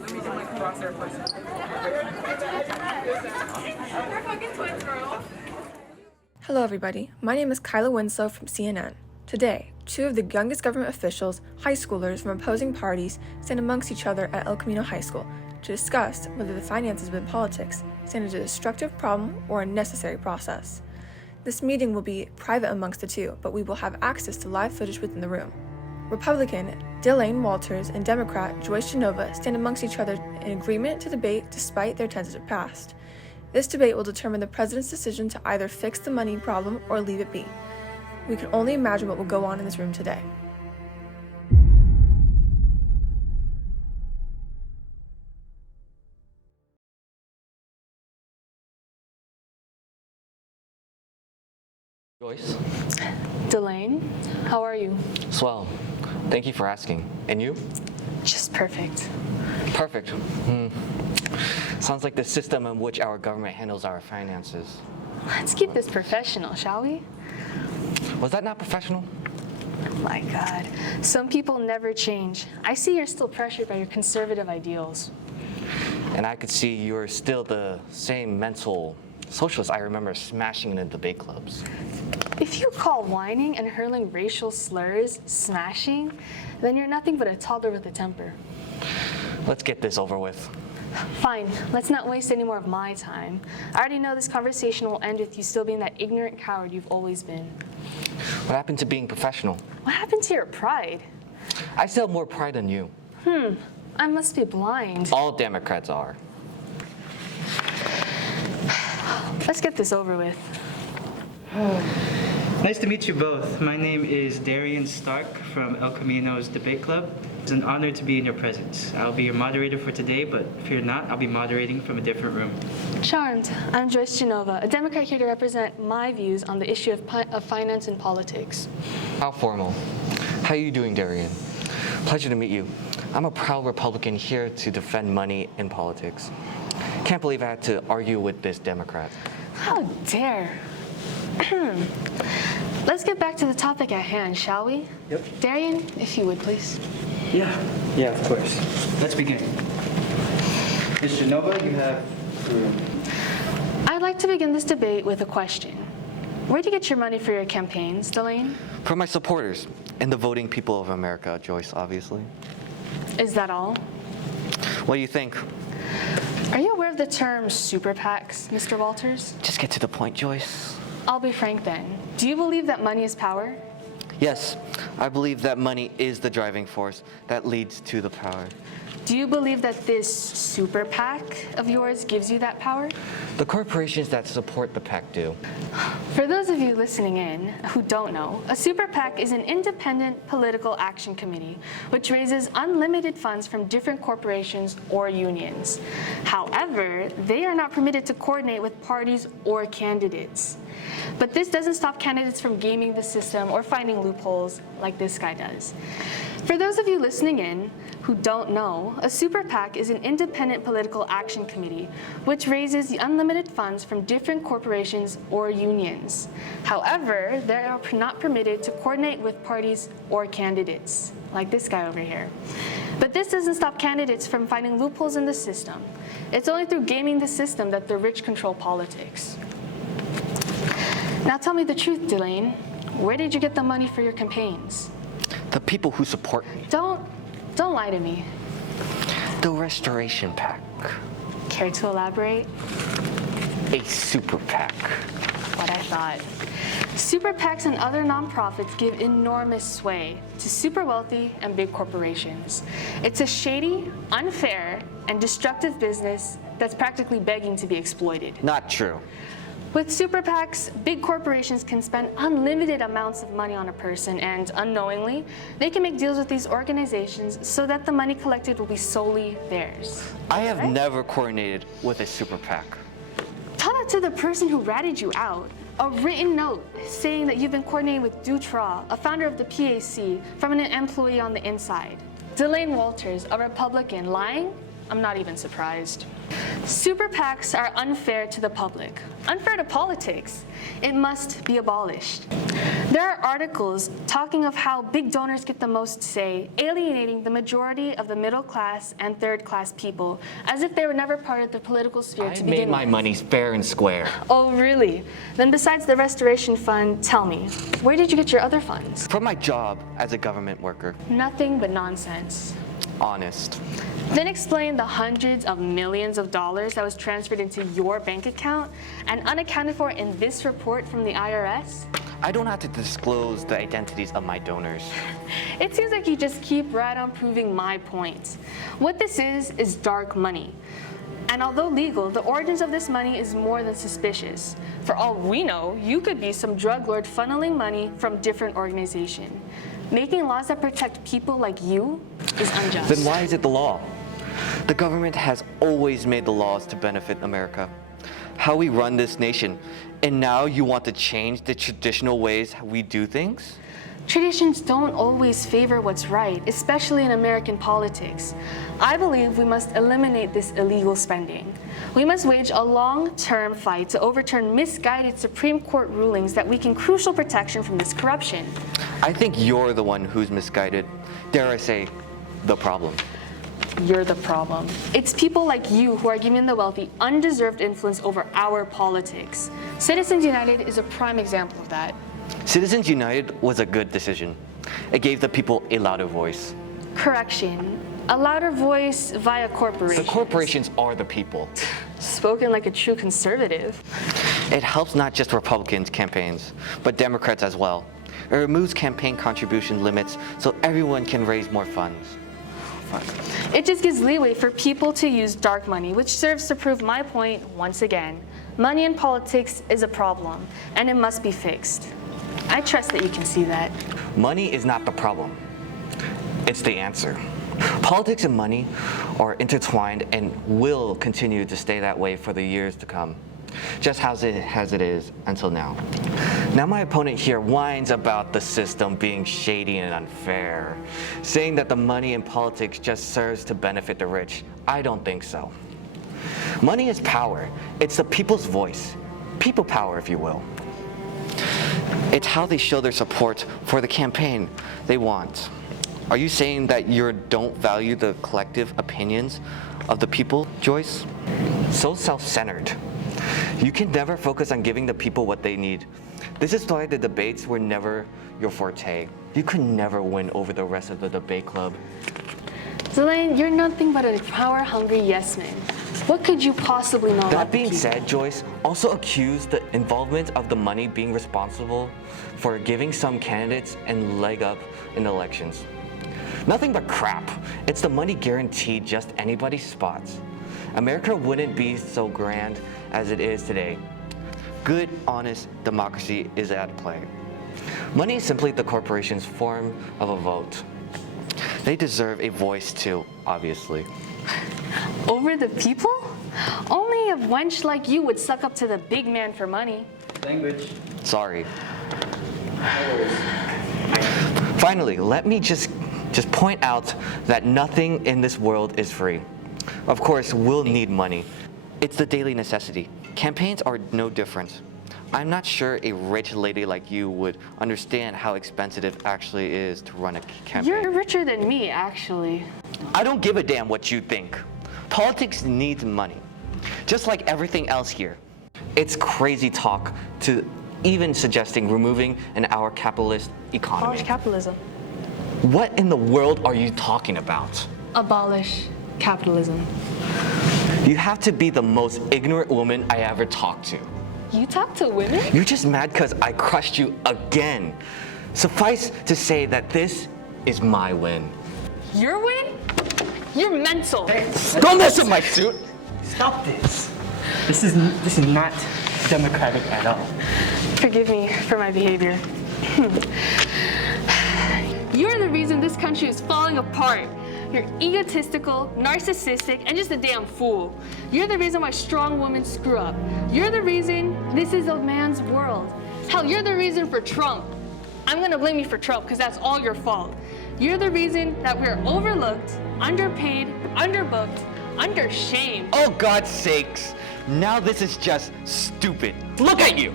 Let me do my crosshair first. Hello everybody, my name is Kyla Winslow from CNN. Today, two of the youngest government officials, high schoolers from opposing parties, stand amongst each other at El Camino High School to discuss whether the finances within politics stand as a destructive problem or a necessary process. This meeting will be private amongst the two, but we will have access to live footage within the room. Republican Delane Walters and Democrat Joyce Genova stand amongst each other in agreement to debate despite their tentative past. This debate will determine the president's decision to either fix the money problem or leave it be. We can only imagine what will go on in this room today. Joyce? Delane, how are you? Swell. Thank you for asking. And you? Just perfect. Perfect. Sounds like the system in which our government handles our finances. Let's keep this professional, shall we? Was that not professional? My God, some people never change. I see you're still pressured by your conservative ideals. And I could see you're still the same mental socialist I remember smashing in the debate clubs. If you call whining and hurling racial slurs smashing, then you're nothing but a toddler with a temper. Let's get this over with. Fine, let's not waste any more of my time. I already know this conversation will end with you still being that ignorant coward you've always been. What happened to being professional? What happened to your pride? I still have more pride than you. I must be blind. All Democrats are. Let's get this over with. Nice to meet you both. My name is Darian Stark from El Camino's Debate Club. It's an honor to be in your presence. I'll be your moderator for today, but fear not, I'll be moderating from a different room. Charmed. I'm Joyce Genova, a Democrat here to represent my views on the issue of finance and politics. How formal. How are you doing, Darian? Pleasure to meet you. I'm a proud Republican here to defend money in politics. Can't believe I had to argue with this Democrat. How dare. Let's get back to the topic at hand, shall we? Yep. Darian, if you would, please. Yeah, of course. Let's begin. Ms. Genova, you have the room. I'd like to begin this debate with a question. Where do you get your money for your campaigns, Delane? For my supporters and the voting people of America, Joyce, obviously. Is that all? What do you think? Are you aware of the term super PACs, Mr. Walters? Just get to the point, Joyce. I'll be frank then. Do you believe that money is power? Yes, I believe that money is the driving force that leads to the power. Do you believe that this super PAC of yours gives you that power? The corporations that support the PAC do. For those of you listening in who don't know, a super PAC is an independent political action committee which raises unlimited funds from different corporations or unions. However, they are not permitted to coordinate with parties or candidates. But this doesn't stop candidates from gaming the system or finding loopholes like this guy does. For those of you listening in who don't know, a super PAC is an independent political action committee which raises unlimited funds from different corporations or unions. However, they are not permitted to coordinate with parties or candidates, like this guy over here. But this doesn't stop candidates from finding loopholes in the system. It's only through gaming the system that the rich control politics. Now tell me the truth, Delane. Where did you get the money for your campaigns? The people who support me. Don't lie to me. The Restoration PAC. Care to elaborate? A super PAC. What I thought. Super PACs and other nonprofits give enormous sway to super wealthy and big corporations. It's a shady, unfair, and destructive business that's practically begging to be exploited. Not true. With super PACs, big corporations can spend unlimited amounts of money on a person, and unknowingly, they can make deals with these organizations so that the money collected will be solely theirs. I have Right? never coordinated with a super PAC. Tell that to the person who ratted you out. A written note saying that you've been coordinating with Dutra, a founder of the PAC, from an employee on the inside. Delane Walters, a Republican, lying? I'm not even surprised. Super PACs are unfair to the public, unfair to politics. It must be abolished. There are articles talking of how big donors get the most say, alienating the majority of the middle class and third class people, as if they were never part of the political sphere I to made begin my with. money fair and square. Oh, really? Then besides the Restoration Fund, tell me, where did you get your other funds? From my job as a government worker. Nothing but nonsense. Honest. Then explain the hundreds of millions of dollars that was transferred into your bank account and unaccounted for in this report from the IRS. I don't have to disclose the identities of my donors. It seems like you just keep right on proving my point. What this is dark money. And although legal, the origins of this money is more than suspicious. For all we know, you could be some drug lord funneling money from different organization. Making laws that protect people like you is unjust. Then why is it the law? The government has always made the laws to benefit America. How we run this nation. And now you want to change the traditional ways we do things? Traditions don't always favor what's right, especially in American politics. I believe we must eliminate this illegal spending. We must wage a long-term fight to overturn misguided Supreme Court rulings that weaken crucial protection from this corruption. I think you're the one who's misguided. Dare I say, the problem. You're the problem. It's people like you who are giving the wealthy undeserved influence over our politics. Citizens United is a prime example of that. Citizens United was a good decision. It gave the people a louder voice. Correction. A louder voice via corporations. The corporations are the people. Spoken like a true conservative. It helps not just Republicans' campaigns, but Democrats as well. It removes campaign contribution limits so everyone can raise more funds. It just gives leeway for people to use dark money, which serves to prove my point once again. Money in politics is a problem, and it must be fixed. I trust that you can see that. Money is not the problem. It's the answer. Politics and money are intertwined and will continue to stay that way for the years to come, just as it is until now. Now my opponent here whines about the system being shady and unfair, saying that the money in politics just serves to benefit the rich. I don't think so. Money is power. It's the people's voice. People power, if you will. It's how they show their support for the campaign they want. Are you saying that you don't value the collective opinions of the people, Joyce? So self-centered. You can never focus on giving the people what they need. This is why the debates were never your forte. You could never win over the rest of the debate club. Zelaine, you're nothing but a power-hungry yes-man. What could you possibly know about That the being people? said, Joyce also accused the involvement of the money being responsible for giving some candidates a leg up in elections. Nothing but crap. It's the money guaranteed just anybody's spots. America wouldn't be so grand as it is today. Good, honest democracy is at play. Money is simply the corporation's form of a vote. They deserve a voice too, obviously. Over the people? Only a wench like you would suck up to the big man for money. Language. Sorry. Finally, let me just point out that nothing in this world is free. Of course, we'll need money. It's the daily necessity. Campaigns are no different. I'm not sure a rich lady like you would understand how expensive it actually is to run a campaign. You're richer than me, actually. I don't give a damn what you think. Politics needs money, just like everything else here. It's crazy talk to even suggesting removing our capitalist economy. Abolish capitalism. What in the world are you talking about? Abolish capitalism. You have to be the most ignorant woman I ever talked to. You talk to women? You're just mad because I crushed you again. Suffice to say that this is my win. Your win? You're mental. Don't mess with my suit! Stop this. This is not democratic at all. Forgive me for my behavior. You're the reason this country is falling apart. You're egotistical, narcissistic, and just a damn fool. You're the reason why strong women screw up. You're the reason this is a man's world. Hell, you're the reason for Trump. I'm gonna blame you for Trump because that's all your fault. You're the reason that we're overlooked, underpaid, underbooked, undershamed. Oh, God's sakes. Now this is just stupid. Look at you,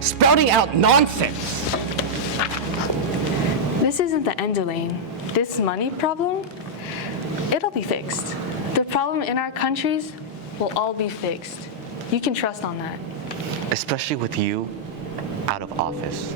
spouting out nonsense. this isn't the end, Elaine. This money problem, it'll be fixed. The problem in our countries will all be fixed. You can trust on that. Especially with you out of office.